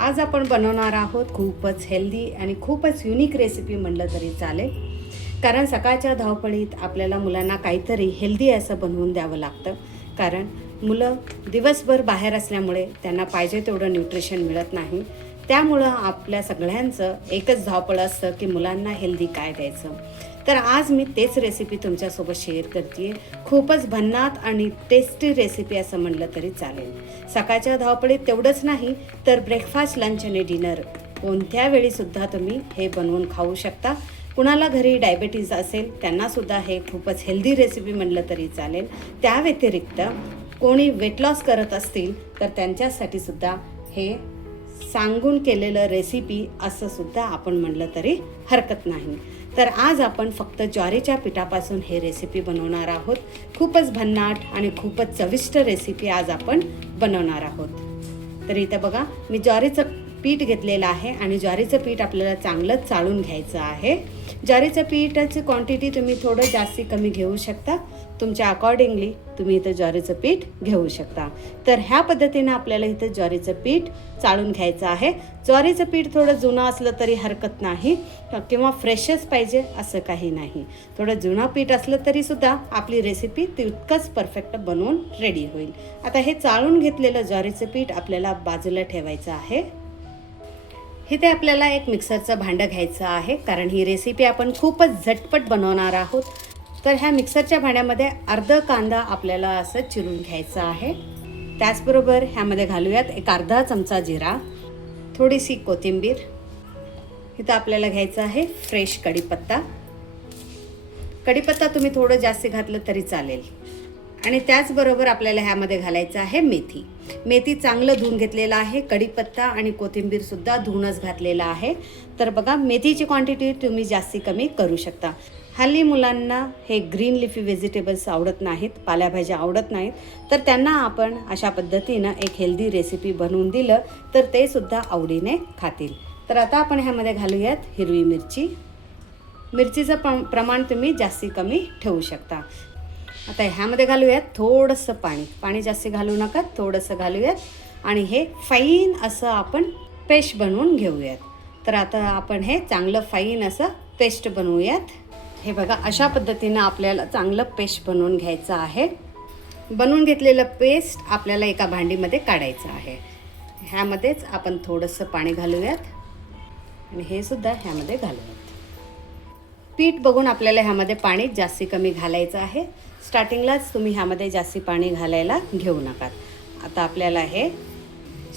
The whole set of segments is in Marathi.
आज आपण बनवणार आहोत खूपच हेल्दी आणि खूपच युनिक रेसिपी म्हणलं तरी चालेल. कारण सकाळच्या धावपळीत आपल्याला मुलांना काहीतरी हेल्दी असं बनवून द्यावं लागतं. कारण मुलं दिवसभर बाहेर असल्यामुळे त्यांना पाहिजे तेवढं न्यूट्रिशन मिळत नाही. त्यामुळं आपल्या सगळ्यांचं एकच धावपळ असतं की मुलांना हेल्दी काय द्यायचं. तर आज मी तेच रेसिपी तुमच्यासोबत शेअर करते. खूपच भन्नाट आणि टेस्टी रेसिपी असं म्हणलं तरी चालेल. सकाळच्या धावपळीत तेवढंच नाही तर ब्रेकफास्ट, लंच आणि डिनर कोणत्या वेळीसुद्धा तुम्ही हे बनवून खाऊ शकता. कुणाला घरी डायबिटीज असेल त्यांनासुद्धा हे खूपच हेल्दी रेसिपी म्हणलं तरी चालेल. त्या व्यतिरिक्त कोणी वेट लॉस करत असतील तर त्यांच्यासाठीसुद्धा हे सांगून केलेलं रेसिपी असं सुद्धा आपण म्हणलं तरी हरकत नाही. तर आज आपण फक्त ज्वारीच्या पिठापासून हे रेसिपी बनवणार आहोत. खूपच भन्नाट आणि खूपच चविष्ट रेसिपी आज आपण बनवणार आहोत. तर इथं बघा, मी ज्वारीचं पीठ घेतलेलं आहे आणि ज्वारीचं पीठ आपल्याला चांगलं चाळून घ्यायचं आहे. ज्वारीचं पीठाची क्वांटिटी तुम्ही थोडं जास्ती कमी घेऊ शकता. तुमच्या अकॉर्डिंगली तुम्ही इथं ज्वारीचं पीठ घेऊ शकता. तर ह्या पद्धतीनं आपल्याला इथं ज्वारीचं पीठ चाळून घ्यायचं आहे. ज्वारीचं पीठ थोडं जुनं असलं तरी हरकत नाही किंवा फ्रेशच पाहिजे असं काही नाही. थोडं जुनं पीठ असलं तरीसुद्धा आपली रेसिपी तितकंच परफेक्ट बनवून रेडी होईल. आता हे चाळून घेतलेलं ज्वारीचं पीठ आपल्याला बाजूला ठेवायचं आहे. इथे आपल्याला एक मिक्सरचं भांडं घ्यायचं आहे. कारण ही रेसिपी आपण खूपच झटपट बनवणार आहोत. तर ह्या मिक्सरच्या भांड्यामध्ये अर्धा कांदा आपल्याला असं चिरून घ्यायचा आहे. त्याचबरोबर ह्यामध्ये घालूयात एक अर्धा चमचा जिरा, थोडीशी कोथिंबीर. इथं आपल्याला घ्यायचं आहे फ्रेश कढीपत्ता. कढीपत्ता तुम्ही थोडं जास्त घातलं तरी चालेल. आणि त्याचबरोबर आपल्याला ह्यामध्ये घालायचं आहे मेथी. मेथी चांगलं धुवून घेतलेलं आहे. कढीपत्ता आणि कोथिंबीरसुद्धा धुवूनच घातलेलं आहे. तर बघा, मेथीची क्वांटिटी तुम्ही जास्ती कमी करू शकता. हल्ली मुलांना हे ग्रीन लिफी व्हेजिटेबल्स आवडत नाहीत, पालेभाज्या आवडत नाहीत. तर त्यांना आपण अशा पद्धतीनं एक हेल्दी रेसिपी बनवून दिलं तर ते सुद्धा आवडीने खातील. तर आता आपण ह्यामध्ये घालूयात हिरवी मिरची. मिरचीचं प्रमाण तुम्ही जास्ती कमी ठेवू शकता. आता ह्यामध्ये घालूयात थोडंसं पाणी. पाणी जास्त घालू नका, थोडंसं घालूयात आणि हे फाईन असं आपण पेस्ट बनवून घेऊयात. तर आता आपण हे चांगलं फाईन असं पेस्ट बनवूयात. हे बघा, अशा पद्धतीनं आपल्याला चांगलं पेस्ट बनवून घ्यायचं आहे. बनवून घेतलेलं पेस्ट आपल्याला एका भांडीमध्ये काढायचं आहे. ह्यामध्येच आपण थोडंसं पाणी घालूयात आणि हे सुद्धा ह्यामध्ये घालूयात. पीठ बघून आपल्याला ह्यामध्ये पाणी जास्ती कमी घालायचं आहे. स्टार्टिंगलाच तुम्ही ह्यामध्ये जास्ती पाणी घालायला घेऊ नका. आता आपल्याला हे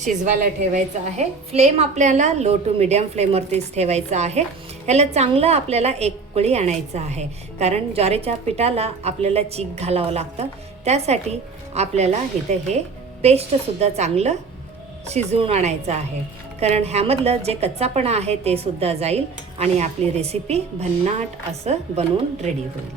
शिजवायला ठेवायचं आहे. फ्लेम आपल्याला लो टू मीडियम फ्लेमवरतीच ठेवायचं आहे. ह्याला चांगलं आपल्याला एक उकळी आणायचं आहे. कारण ज्वारीच्या पिठाला आपल्याला चीक घालावं लागतं. त्यासाठी आपल्याला इथे हे पेस्टसुद्धा चांगलं शिजवून आणायचं आहे. कारण ह्यामधलं जे कच्चापणा आहे ते सुद्धा जाईल आणि आपली रेसिपी भन्नाट असं बनवून रेडी होईल.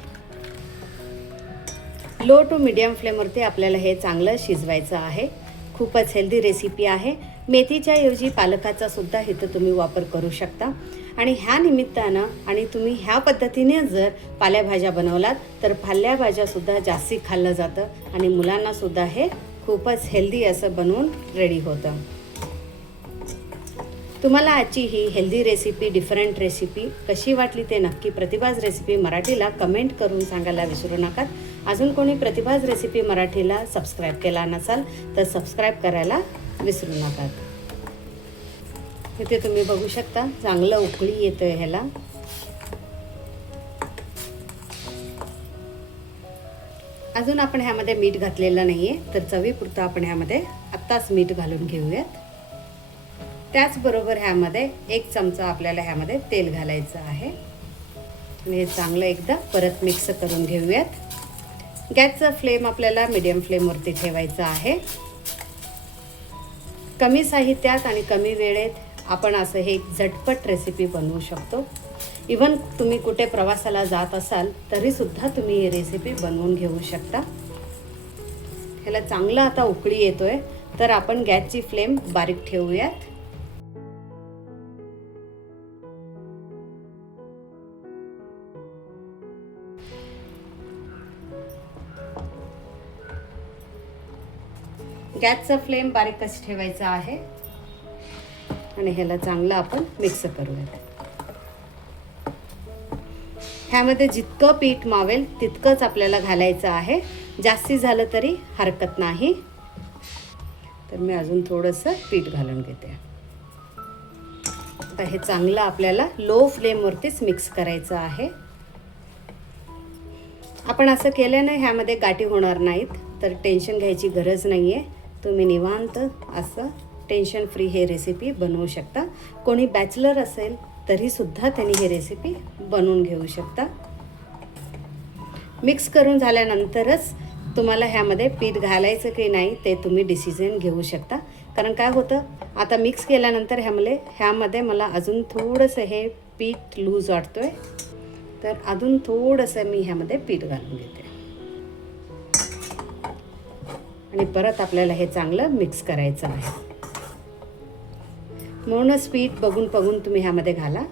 लो टू मीडियम फ्लेमवरती आपल्याला हे चांगलं शिजवायचं आहे. खूपच हेल्दी रेसिपी आहे. मेथीच्या ऐवजी पालकाचा सुद्धा इथं तुम्ही वापर करू शकता. आणि ह्या निमित्तानं आणि तुम्ही ह्या पद्धतीने जर पालेभाज्या बनवलात तर पालेभाज्यासुद्धा जास्ती खाल्लं जातं आणि मुलांनासुद्धा हे खूपच हेल्दी असं बनवून रेडी होतं. तुम्हाला आजची ही हेल्दी रेसिपी, डिफरंट रेसिपी कशी वाटली ते नक्की प्रतिभाज रेसिपी मराठीला कमेंट करून सांगायला विसरू नका. अजून कोणी प्रतिभाज रेसिपी मराठीला सबस्क्राईब केला नसाल तर सबस्क्राईब करायला विसरू नका. इथे तुम्ही बघू शकता चांगलं उकळी येतोय ह्याला. अजून आपण ह्यामध्ये मीठ घातलेलं नाहीये, तर चवीपुरतं आपण ह्यामध्ये आत्ताच मीठ घालून घेऊयात. त्याचबरोबर ह्यामध्ये एक चमचा आपल्याला ह्यामध्ये तेल घालायचं आहे आणि हे चांगलं एकदा परत मिक्स करून घेऊयात. गॅसचा फ्लेम आपल्याला मीडियम फ्लेमवरती ठेवायचा आहे. कमी साहित्यात आणि कमी वेळेत आपण असं हे झटपट रेसिपी बनवू शकतो. इव्हन तुम्ही कुठे प्रवासाला जात असाल तरीसुद्धा तुम्ही ही रेसिपी बनवून घेऊ शकता. ह्याला चांगलं आता उकळी येतोय तर आपण गॅसची फ्लेम बारीक ठेवूयात. गॅसचा फ्लेम बारीकच ठेवायचा आहे. आणि ह्याला चांगलं आपण मिक्स करूयात. ह्यामध्ये जितकं पीठ मावेल तितकंच आपल्याला घालायचं आहे. जास्ती झालं तरी हरकत नाही. तर मी अजून थोडंसं पीठ घालून घेते. आता हे चांगलं आपल्याला लो फ्लेमवरतीच मिक्स करायचं आहे. आपण असं केल्यानं ह्यामध्ये गाठी होणार नाहीत, तर टेन्शन घ्यायची गरज नाही आहे. तुम्ही निवांत असं टेन्शन फ्री हे रेसिपी बनवू शकता. कोणी बॅचलर असेल तरीसुद्धा त्यांनी हे रेसिपी बनवून घेऊ शकता. मिक्स करून झाल्यानंतरच तुम्हाला ह्यामध्ये पीठ घालायचं की नाही ते तुम्ही डिसिजन घेऊ शकता. कारण काय होतं, आता मिक्स केल्यानंतर ह्यामध्ये मला अजून थोडंसं हे पीठ लूज वाटतो आहे, तर अजून थोडंसं मी ह्यामध्ये पीठ घालून घेते आणि परत आपल्याला हे चांगलं मिक्स करायचं आहे. म्हणूनच पीठ बघून तुम्ही ह्यामध्ये घाला.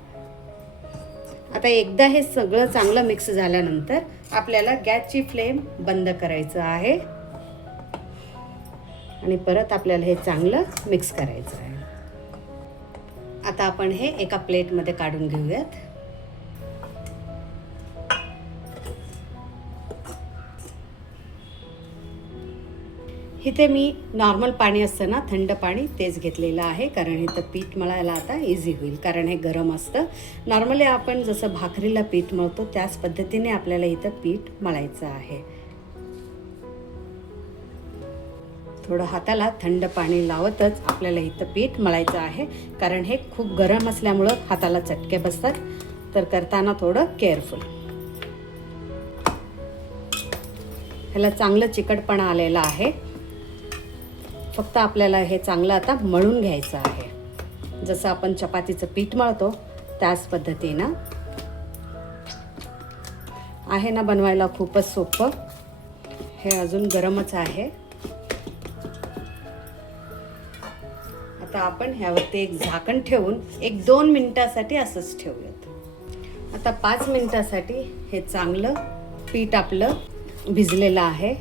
आता एकदा हे सगळं चांगलं मिक्स झाल्यानंतर आपल्याला गॅसची फ्लेम बंद करायचं आहे आणि परत आपल्याला हे चांगलं मिक्स करायचं आहे. आता आपण हे एका प्लेटमध्ये काढून घेऊयात. इथे मी नॉर्मल पाणी असतं ना, थंड पाणी तेच घेतलेलं आहे, कारण इथं पीठ मळायला आता इझी होईल, कारण हे गरम असतं. नॉर्मली आपण जसं भाकरीला पीठ मळतो त्याच पद्धतीने आपल्याला इथं पीठ मळायचं आहे. थोडं हाताला थंड पाणी लावतच आपल्याला इथं पीठ मळायचं आहे, कारण हे खूप गरम असल्यामुळं हाताला चटके बसतात, तर करताना थोडं केअरफुल. ह्याला चांगलं चिकटपणा आलेला आहे. फक्त आपल्याला हे चांगलं आता मळून घ्यायचं आहे. जसं आपण चपातीचं पीठ मळतो त्याच पद्धतीनं आहे ना. बनवायला खूपच सोपं. हे अजून गरमच आहे. आता आपण ह्यावरती एक झाकण ठेवून 1-2 मिनिटासाठी असंच ठेवूयात. आता 5 मिनिटासाठी हे चांगलं पीठ आपलं भिजलेलं आहे.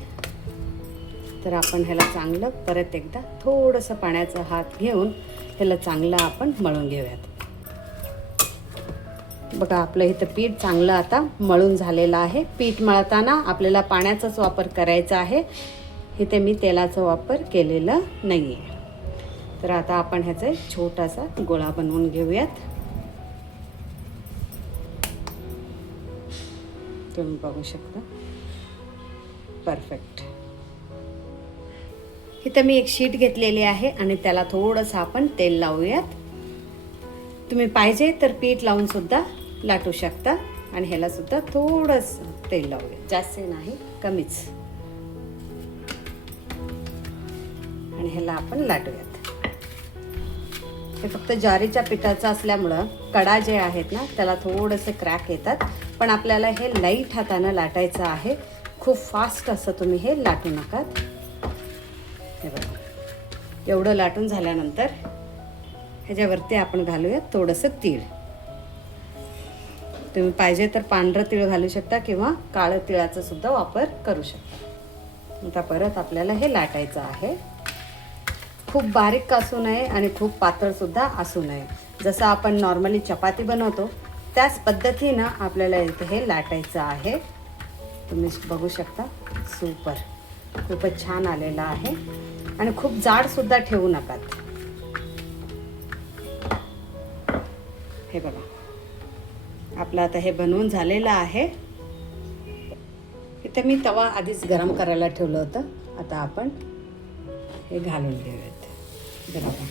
तर आपण ह्याला चांगलं परत एकदा थोडंसं पाण्याचा हात घेऊन ह्याला चांगलं आपण मळून घेऊयात. बघा आपलं इथं पीठ चांगलं आता मळून झालेलं आहे. पीठ मळताना आपल्याला पाण्याचाच वापर करायचा आहे. इथे मी तेलाचा वापर केलेला नाही आहे. तर आता आपण ह्याचा छोटासा गोळा बनवून घेऊयात. तुम्ही बघू शकता. परफेक्ट. इथं मी एक शीट घेतलेली आहे आणि त्याला थोडंसं आपण तेल लावूयात. तुम्ही पाहिजे तर पीठ लावून सुद्धा लाटू शकता आणि ह्याला सुद्धा थोडंसं तेल लावूयात. जास्त नाही, कमीच. आणि ह्याला आपण लाटूयात. हे फक्त ज्वारीच्या पिठाचं असल्यामुळं कडा जे आहेत ना त्याला थोडंसे क्रॅक येतात, पण आपल्याला हे लाईट हातानं लाटायचं आहे. खूप फास्ट असं तुम्ही हे लाटू नकात. हे बघा, एवढं लाटून झाल्यानंतर ह्याच्यावरती आपण घालूयात थोडंसं तीळ. तुम्ही पाहिजे तर पांढरं तीळ घालू शकता किंवा काळं तिळाचा सुद्धा वापर करू शकता. आता परत आपल्याला हे लाटायचं आहे. खूप बारीक असू नये आणि खूप पातळ सुद्धा असू नये. जसं आपण नॉर्मली चपाती बनवतो त्याच पद्धतीनं आपल्याला इथे हे लाटायचं आहे. तुम्ही बघू शकता. सुपर, खूपच छान आलेला आहे. आणि खूप जाड सुद्धा ठेवू नका. हे बघा आपलं आता हे बनवून झालेलं आहे. इथे मी तवा आधीच गरम करायला ठेवलं होतं. आता आपण हे घालून घेऊयात. बरोबर,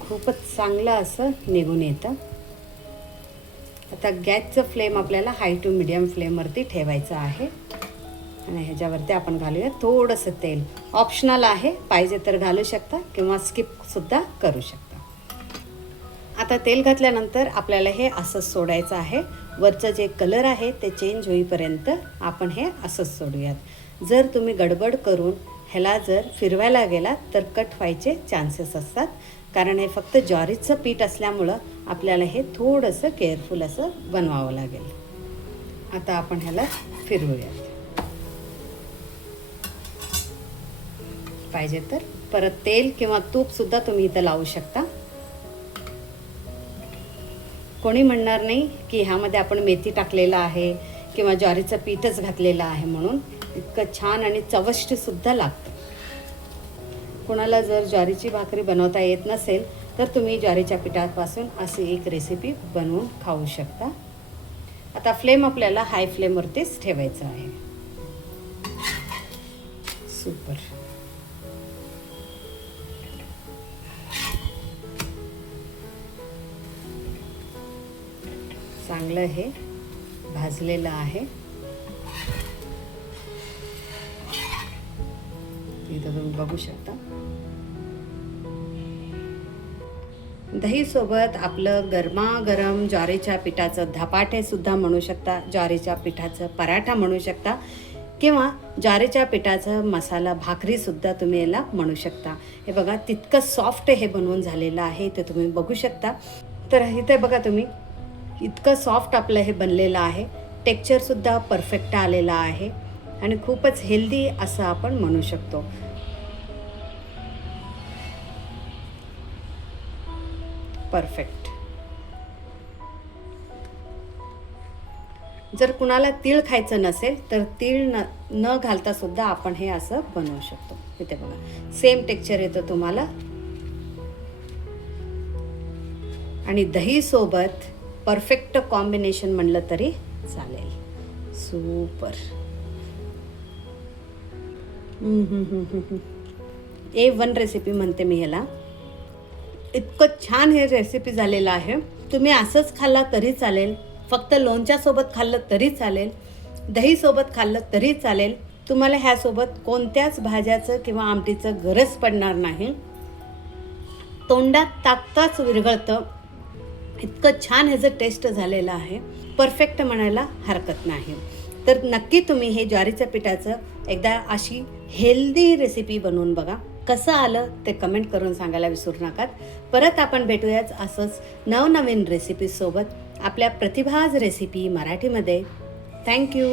खूपच चांगलं असं निघून येतं. आता गॅसचं फ्लेम आपल्याला हाय टू मीडियम फ्लेमवरती ठेवायचं आहे आणि ह्याच्यावरती आपण घालूया थोडंसं तेल. ऑप्शनल आहे, पाहिजे तर घालू शकता किंवा स्किपसुद्धा करू शकता. आता तेल घातल्यानंतर आपल्याला हे असंच सोडायचं आहे. वरचं जे कलर आहे ते चेंज होईपर्यंत आपण हे असंच सोडूयात. जर तुम्ही गडबड करून ह्याला जर फिरवायला गेलात तर कट व्हायचे चान्सेस असतात, कारण हे फक्त ज्वारीचं पीठ असल्यामुळं आपल्याला हे थोडंसं केअरफुल असं बनवावं लागेल. आता आपण ह्याला फिरवूयात. पाहिजे तर परत तेल किंवा तूपसुद्धा तुम्ही इथं लावू शकता. कोणी म्हणणार नाही की ह्यामध्ये आपण मेथी टाकलेलं आहे किंवा ज्वारीचं पीठच घातलेलं आहे म्हणून. इतकं छान आणि चविष्टसुद्धा लागतं. कोणाला जर ज्वारीची भाकरी बनवता येत नसेल तर तुम्ही ज्वारीच्या पिठापासून अशी एक रेसिपी बनवून खाऊ शकता. आता फ्लेम आपल्याला हाय फ्लेमवरतीच ठेवायचं आहे. सुपर. चांगलं हे भाजलेलं आहे. इथं तुम्ही बघू शकता. दही सोबत आपलं गरमागरम ज्वारीच्या पिठाचं धपाटे सुद्धा म्हणू शकता, ज्वारीच्या पिठाचं पराठा म्हणू शकता किंवा ज्वारीच्या पिठाचं मसाला भाकरी सुद्धा तुम्ही याला म्हणू शकता. हे बघा तितकं सॉफ्ट हे बनवून झालेलं आहे ते तुम्ही बघू शकता. तर इथे बघा तुम्ही इतकं सॉफ्ट आपलं हे बनलेलं आहे. टेक्स्चरसुद्धा परफेक्ट आलेलं आहे आणि खूपच हेल्दी असं आपण म्हणू शकतो. परफेक्ट. जर कुणाला तीळ खायचं नसेल तर तीळ न घालता सुद्धा आपण हे असं बनवू शकतो. इथे बघा सेम टेक्स्चर येतं तुम्हाला आणि दही सोबत परफेक्ट कॉम्बिनेशन म्हणलं तरी चालेल. सुपर. A1 रेसिपी म्हणते मी ह्याला. इतकं छान हे रेसिपी झालेलं आहे. तुम्ही असंच खाल्ला तरी चालेल, फक्त लोणच्यासोबत खाल्लं तरी चालेल, दहीसोबत खाल्लं तरी चालेल. तुम्हाला ह्यासोबत कोणत्याच भाज्याचं किंवा आमटीचं गरज पडणार नाही. तोंडात टाकताच विरघळतं. इतकं छान ह्याचं टेस्ट झालेलं आहे. परफेक्ट म्हणायला हरकत नाही. तर नक्की तुम्ही हे ज्वारीच्या पिठाचं एकदा अशी हेल्दी रेसिपी बनवून बघा. कसं आलं ते कमेंट करून सांगायला विसरू नका. परत आपण भेटूयाच असंच नवनवीन रेसिपीसोबत आपल्या प्रतिभाज रेसिपी मराठीमध्ये. थँक्यू.